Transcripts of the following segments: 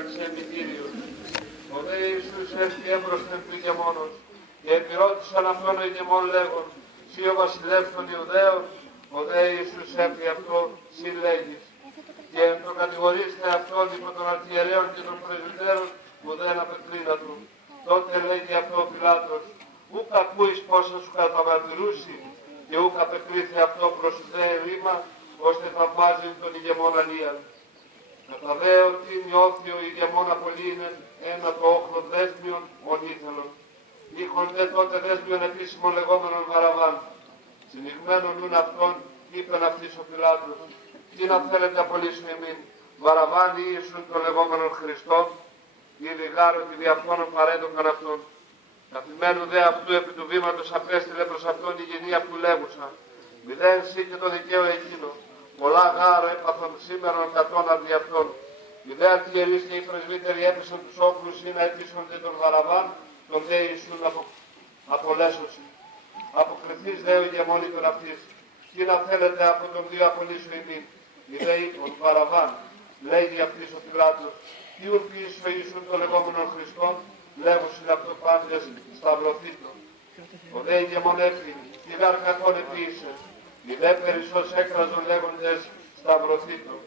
έταξε Κύριος. Ο δε Ιησούς έρθει έμπροσθεν του ηγεμόνος, και επιρώτησαν αυτόν ο ηγεμόν λέγον, «Συ ο βασιλεύς των Ιουδαίων», ο δε Ιησούς έρθει αυτό, «Συ λέγεις». Και το κατηγορήστε αυτόν υπό των αρχιερέων και των πρεσβυτέρων, που δεν απεκρίνα του. Τότε λέγει αυτό ο Πιλάτος, «Ούκ ακούεις πόσα σου καταμαρτυρούσι, και ούκ απεκρίθη αυτό προς δε ρήμα, ώστε θαυμάζει τον ηγεμόν Αλίαν». Κατά δε ότι νιώθει ο ηγεμόν Απολύνεν, ένα το όχλο δέσμιον ονήθελον. Είχον δε τότε δέσμιον επίσημον λεγόμενον Βαραβάν. Συνηγμένον νουν αυτόν, είπεν αυτής ο Πιλάτος, «Τι να θέλετε απολύσουν εμήν, Βαραβάν ή Ιησούν των λεγόμενων Χριστών, ήδη γάρ ότι δι' αυτόν παρέδωκαν αυτόν. Καθημένου δε αυτού επί του βήματος απέστειλε προς αυτόν η γενία που λέγουσα, μηδέν σύ και το δικαίο εκείνο. Πολλά γάρο έπαθον σήμερον κατών αρδι αυτών. Οι δε αρχιερείς και οι πρεσβύτεροι έπεσαν τους όχλους ή να επίσονται τον Βαραβάν, τον δε Ιησούν απολέσωση. Αποκριθείς δε ο ηγεμόν είπεν αυτής, τι να θέλετε από τον δύο απολύσω ημίν. Οι δε είπον Βαραβάν, λέγει αυτής ο Πιλάτος, τι ουν ποιείς ο Ιησούν των λεγόμενων Χριστών, λέγουσιν αυτό πάντες σταυρωθήτων. Ο δε ηγεμόν έφυγε, τι γάρ κακόν επίησε. Οι δε περισσός έκραζον λέγοντες σταυρωθήτων.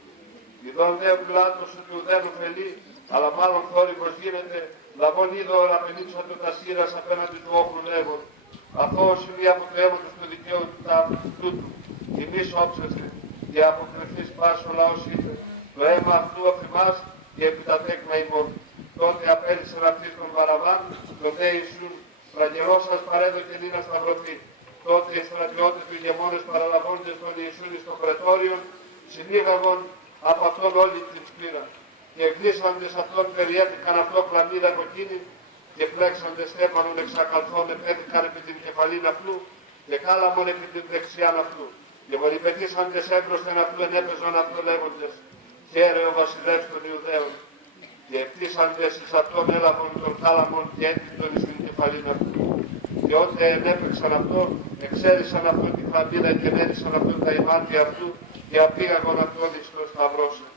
Ιδών δε ο Πιλάτος ότι ουδέν ωφελεί, αλλά μάλλον θόρυβος γίνεται, λαβών είδω ραπενίξα του τα σύρας απέναντι του όχλου λέγον. Αθώος είναι από το αίμα του δικαίου του τούτου. Εμείς όψεστε, και αποκριθείς πας ο λαός είπε, το αίμα αυτού αφημάς και επί τα τέκνα ημών. Τότε απέλυσαν αυτής τον Βαραβάν, τον δε Ιησούν, φραγερός σας παρέδοκεν ή να σταυρωθεί. Τότε οι στρατιώτες του ηγεμόνες παραλαβώντες τον Ιησούν στο πρετόριο, συνήγαγον από αυτόν όλη την σπήρα. Και εκκλείσαντες αυτόν περιέτηκαν αυτό κλαμίδα κοκκίνη, και πλέξαντες στέφανον εξακαλθών επέθηκαν επί την κεφαλήν αυτού, και κάλαμον επί την δεξιάν αυτού. Και βολιπετήσαντες έμπροσθεν αυτού ενέπαιζον αυτό λέγοντες, χαίρε ο βασιλεύς των Ιουδαίων. Και επτύσαντες εις αυτόν έλαβον τον κάλαμον και έτυχτον εις την κεφαλήν αυτού. Και ότε ενέπαιξαν αυτό, εξέρισαν αυτόν τη χλαμίδα και ενέρισαν αυτόν τα ημάτια αυτού, και απήγαγον αυτόν εις το σταυρώσαι.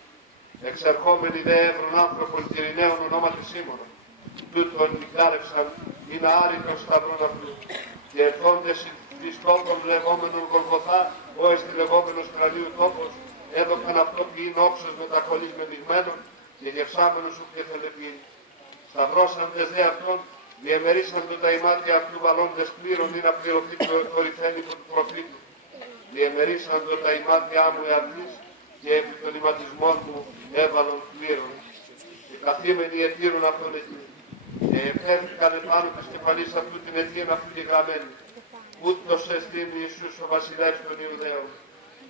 Εξερχόμενοι δε έβρον άνθρωπον τυριναίων ονόματι Σίμωνα. Τούτον νικάρευσαν ή να άρρητον σταυρών αυτού. Και ερθόντες εις τόπον λεγόμενον Γολγοθά, ο εστι λεγόμενος κρανίου τόπος, έδωκαν αυτό ποιήν όξος με τα κολλής μενιγμένων, και γευσάμενος ουκ και θελεπίν. Σταυρώσαντες δε αυτόν, διεμερίσαντο τα ημάτια αυτού βαλώντες πλήρων ή να πληρωθεί το κορυφαίνικο του προφήτου. Διεμερίσαντο τα ημάτια μου εαυτής, και επί των ηματισμών μου έβαλον πλήρων. Και καθήμενοι ετήρουν αυτόν εκεί. Και εφέθηκαν επάνω της κεφαλής αυτού την αιτίαν αυτού και γραμμένη. Ούτως εστίν Ιησούς ο βασιλεύς των Ιουδαίων.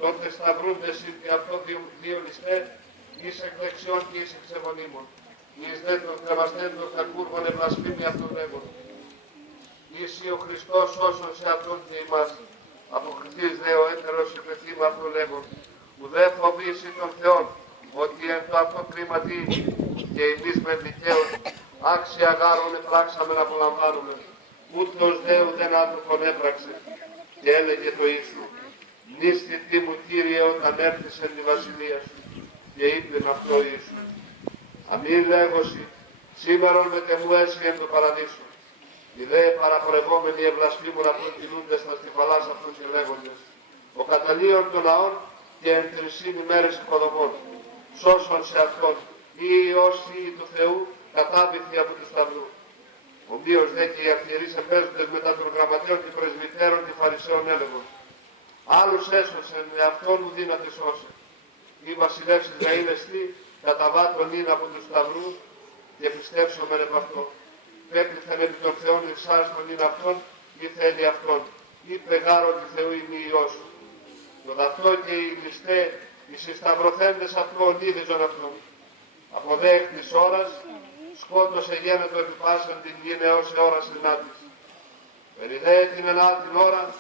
Τότε σταυρούντες και αυτό δύο ληστέ, εις εκ δεξιών και εις εξ ευωνίμων. Εις δε των κρεμαστέντων τα κούρβων ευλασφήμι αυτόν λέγον. Εις ο Χριστός όσον σε αυτόν και ημάς. Αποκριθείς δε ο έτερος υπεθύμα αυτόν λέγον. Ουδέ φοβήσει των Θεών, ότι εν το αυτό κρίματι και εμείς με δικαίων άξια γάρων επράξαμε να απολαμβάνουμε. Ούτως δε ουδέν άνθρωπον έπραξε. Και έλεγε το Ιησού, νηστητή μου Κύριε όταν έρθεις εν τη βασιλεία σου. Και είπεν αυτό ο Ιησούς, αμήν λέγωση, σήμερον μετεμού έσυ εν το παραδείσο. Οι δε παραπορευόμενοι ευλασφήμουν αυτόν κινούντες στα στιφαλάς αυτούς και λέγοντες, ο καταλύων των λαών και εν τρισήν ημέρες οικοδομών. Σώσον σε αυτόν, ή Υιός ή του Θεού, κατάβηθη από του σταυρού. Ομοίως δε και οι αρχιερείς επέζοντες μετά των γραμματέων και πρεσβυτέρων και φαρισαίων έλεγον. Άλλους έσωσεν, με αυτόν ου δύναται σώσε. Ή βασιλεύς Ισραήλ εστί, καταβάτων είναι από του σταυρού, και πιστέψομεν επ' αυτό. Πέπληθεν επί των Θεών εξάστον είναι αυτόν, ή θέλει αυτόν. Είπε γάρο του Θεού είναι Υιός. Το δαυτό και οι ληστέ, οι συσταυρωθέντες αυτού ονείδηζον αυτόν. Από δε εκ της ώρας, σκότωσε γένετο επί πάσαν την γη έως ώρας ενάτης. Περιδέ την ενάτην ώρα,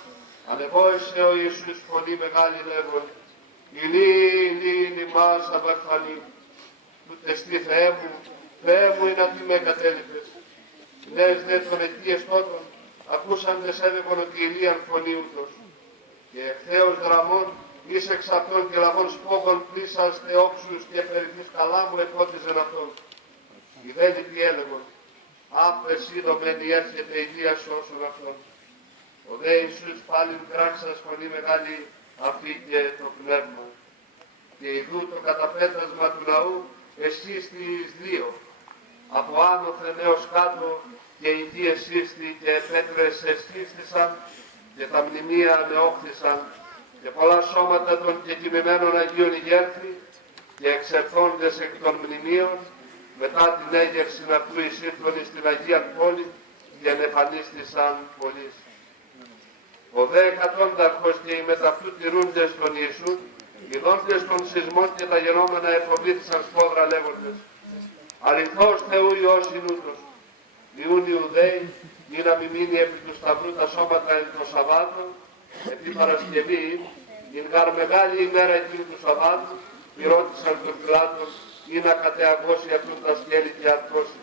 ανεβόησε ο Ιησούς φωνή μεγάλη λέγον, «Ηλί, ηλί, ημάς απαρφανή, τούτε στη Θεέ μου είναι τι με κατέλειπες». Λες δε τον αιτίες τότον, ακούσαντες έλεγον ότι ηλίαν φωνή ούτως. Και ευθέως δραμών, εις εξ αυτών και λαβών σπόγων πλήσαστε όξους και περιθείς καλά μου επότιζεν αυτόν. Οι δε λοιποί έλεγον, άφε σύντομεν η έρχεται η Δία σώσον αυτόν. Ο δε Ιησούς πάλιν κράξας φωνή μεγάλη αφήκε το πνεύμα. Και ιδού το καταπέτασμα του λαού εσύστη εις δύο. Από άνωθεν έως κάτω και οι δύο εσύστη και πέτρες εστίστησαν και τα μνημεία ανεόχθησαν και πολλά σώματα των κεκοιμημένων Αγίων ηγέρθη και εξερθόντες εκ των μνημείων μετά την έγερση αυτού εισήρθον στην Αγία Πόλη και ενεφανίστησαν πολλοί. Ο δε εκατόνταρχος και οι μεταυτού τηρούντες των Ιησούν, ειδώντες των σεισμών και τα γενόμενα εφοβήθησαν σπόδρα λέγοντες, αληθώς Θεού Υιός είναι ούτως, ιούν Ιουδαίοι, ή να μη μείνει επί του σταυρού τα σώματα εν το Σαββάτο, επί Παρασκευή, ειν γαρ μεγάλη ημέρα εκείνη του Σαββάτου, ρώτησαν τον Πιλάτον, ή να κατεαγώσει αυτούν τα σκέλη και αρκώσει.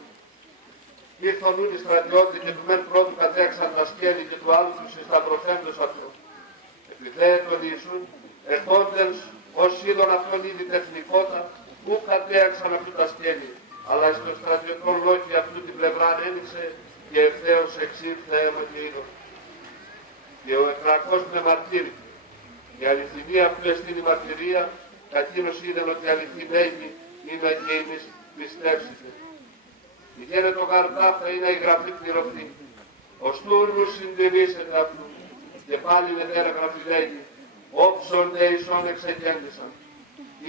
Ήρθον ούν οι στρατιώτες και του μεν πρώτου κατέξαν τα σκέλη και του άλλου τους εισταυρωθέντος αυτό. Επειδή τον Ιησούν, ερχόντες ως είδον αυτόν ήδη τεχνικότα, ου κατέαξαν αυτού τα σκέλη, αλλά στο στρατιωτών λόγια αυτού την πλευρά ένιξε και ευθέως εξήλθε αίμα και είδον. Και ο εκρακός πνευματήρη, η αληθινή αυτού εστίν η μαρτυρία, κακίνος είδεν ότι αληθή λέγει, είναι και εμείς πιστεύσετε. Η γένετο γαρτάφτα είναι η γραφή πληρωθεί. Ο στούρνους συντηρήσεται αυτού. Και πάλι μετέρα γραφή λέγει, όψον δε ισόν εξεγέντησαν.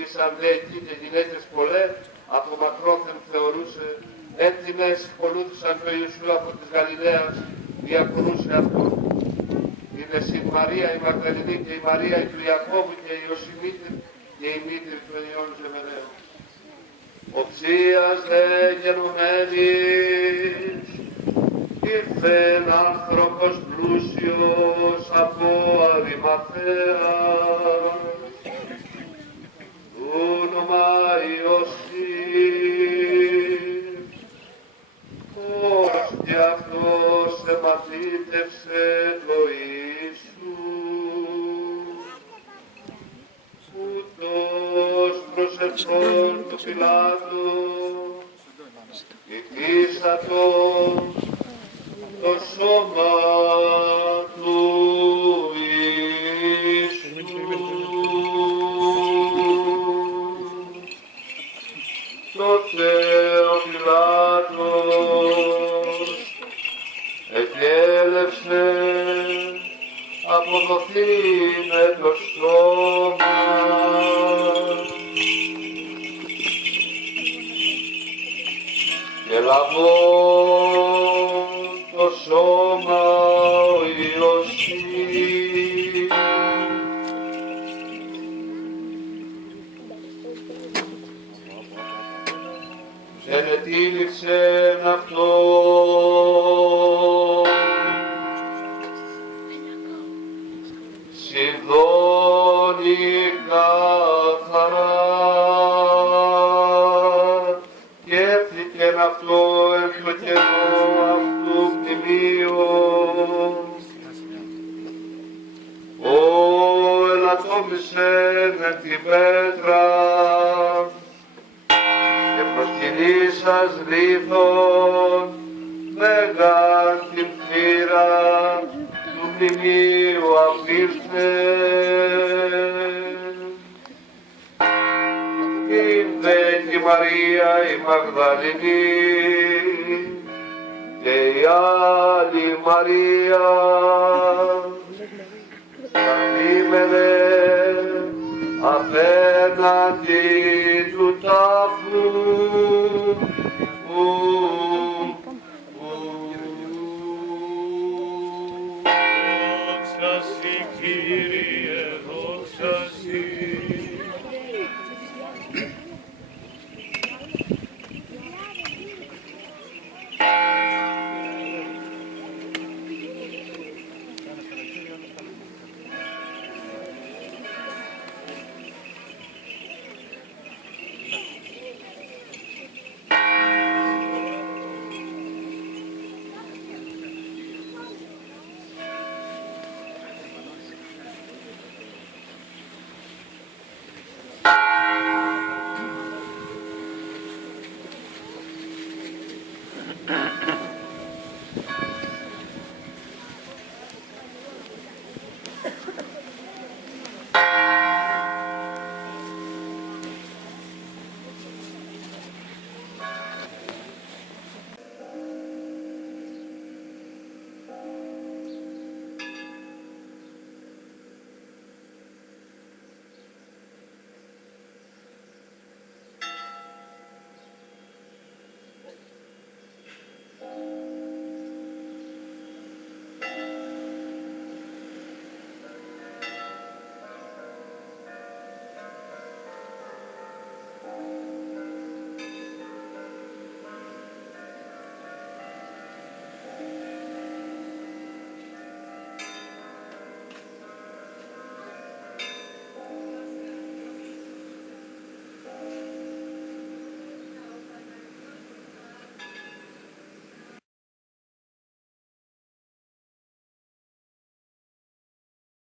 Ήσαν δε εκεί και γυναίκες πολλές, από μακρόθεν θεωρούσε, έτοιμες ακολούθησαν το Ιησού από της Γαλιλαίας, διακονούσε αυτό. Είναι συν Μαρία η Μαγδαληνή και η Μαρία του Ιακώβου και η Ιωσημήτρη και η μήτρη του Ιών Ζεβεδαίου. Οψίας δε γενομένης, ήρθεν άνθρωπος πλούσιος από Αριμαθαία, όνομα Ιωσήφ, ως κι αυτός εμαθήτευσε το Ιησού, ούτως προσερθών του Πιλάτου, ηχήσατο το σώμα του Ιησού. Τότε ο Πιλάτος εκέλευσε αποδοθήνε το σώμα. Και λαβών το σώμα ο Ιωσήφ. Ενετήληξεν αυτό συνδώνει καθαρά και έφυγεν αυτό εν το κενό αυτού μνημείων. Ω ελαττώμησεν εν την πέτρα και προσκυνήσας λίθον μέγαν την θύρα του μνημείου απήλθε. Είδε η Μαρία η Μαγδαληνή και η άλλη Μαρία καθήμενε απέναντι του τάφου. Δόξα σοι, Κύριε.